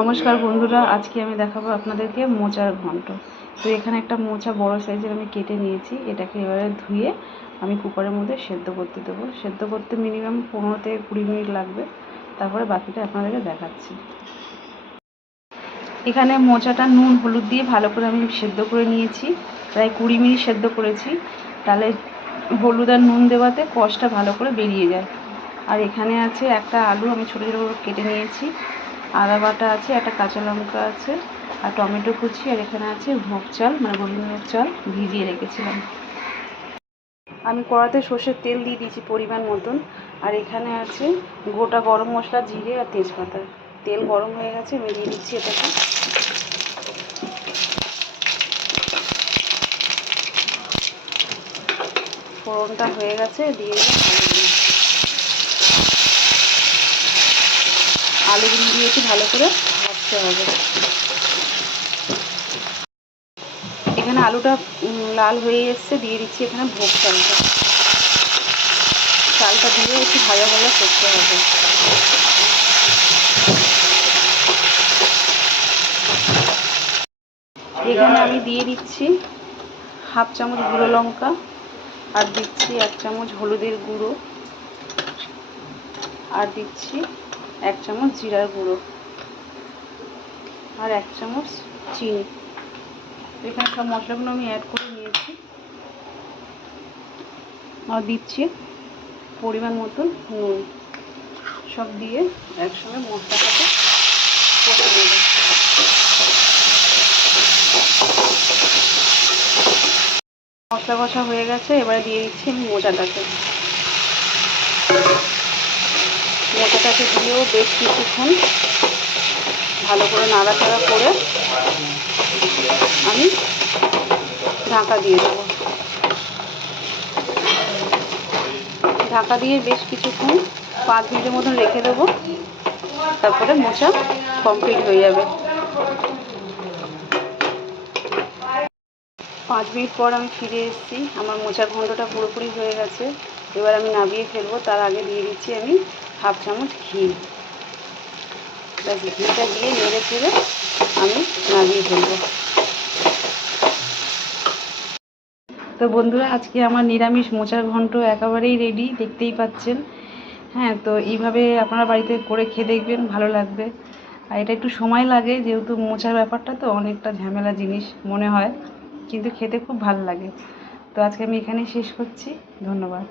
নমস্কার বন্ধুরা, আজকে আমি দেখাবো আপনাদেরকে মোচার ঘন্ট। তো এখানে একটা মোচা বড় সাইজের আমি কেটে নিয়েছি। এটাকে এবারে ধুয়ে আমি কুকারের মধ্যে সেদ্ধ করতে দেবো। সেদ্ধ করতে মিনিমাম 15 থেকে 20 মিনিট লাগবে। তারপরে বাকিটা আপনাদেরকে দেখাচ্ছি। এখানে মোচাটা নুন হলুদ দিয়ে ভালো করে আমি সেদ্ধ করে নিয়েছি। প্রায় 20 মিনিট সেদ্ধ করেছি। তাহলে হলুদ আর নুন দেওয়াতে কষটা ভালো করে বেরিয়ে যায়। আর এখানে আছে একটা আলু আমি ছোটো ছোটো করে কেটে নিয়েছি, আদা বাটা আছে, একটা কাঁচা লঙ্কা আছে, আর টমেটো কুচি, আর এখানে আছে ভোগ চাল মানে গোবিন্দভোগ চাল ভিজিয়ে রেখেছিলাম। আমি কড়াতে সর্ষের তেল দিয়ে দিয়েছি পরিমাণ মতন। আর এখানে আছে গোটা গরম মশলা, জিরে আর তেজপাতা। তেল গরম হয়ে গেছে, আমি দিয়ে দিচ্ছি এটাকে। ফোড়নটা হয়ে গেছে, দিয়ে আলুগুলো দিয়ে একটু ভালো করে ভাজতে হবে। এখানে আলুটা লাল হয়ে এসছে, দিয়ে দিচ্ছি এখানে ভোগ চালটা। চালটা দিয়ে একটু ভাজা ভাজা করতে হবে। এখানে আমি দিয়ে দিচ্ছি হাফ চামচ গুঁড়ো লঙ্কা, আর দিচ্ছি 1 চামচ হলুদের গুঁড়ো, আর দিচ্ছি 1 চামচ জিরার গুঁড়ো, আর 1 চামচ চিনি। এখানে সব মশলাগুলো আমি অ্যাড করে নিয়েছি। আর দিচ্ছি পরিমাণ মতন নুন। সব দিয়ে একসঙ্গে মশলাটাকে কষে নেব। মশলা কষা হয়ে গেছে, এবারে দিয়ে দিচ্ছি আমি মোচাটাকে দিয়েও বেশ কিছুক্ষণ ভালো করে নাড়াচাড়া করে আমি ঢাকা দিয়ে দেবো। ঢাকা দিয়ে বেশ কিছুক্ষণ 5 মিনিটের মতন রেখে দেবো। তারপরে মোচা কমপ্লিট হয়ে যাবে। 5 মিনিট পর আমি ফিরে এসেছি। আমার মোচার ঘন্টটা পুরোপুরি হয়ে গেছে। এবার আমি নামিয়ে ফেলবো। তার আগে দিয়ে দিচ্ছি আমি হাফ চামচ ঘি। ব্যাস, ঘিটা দিয়ে নেড়ে চেড়ে আমি নামিয়ে ফেলবো। তো বন্ধুরা, আজকে আমার নিরামিষ মোচার ঘন্ট একেবারেই রেডি, দেখতেই পাচ্ছেন। হ্যাঁ, তো এইভাবে আপনারা বাড়িতে করে খেয়ে দেখবেন, ভালো লাগবে। আর এটা একটু সময় লাগে, যেহেতু মোচার ব্যাপারটা তো অনেকটা ঝামেলা জিনিস মনে হয়, কিন্তু খেতে খুব ভালো লাগে। তো আজকে আমি এখানেই শেষ করছি। ধন্যবাদ।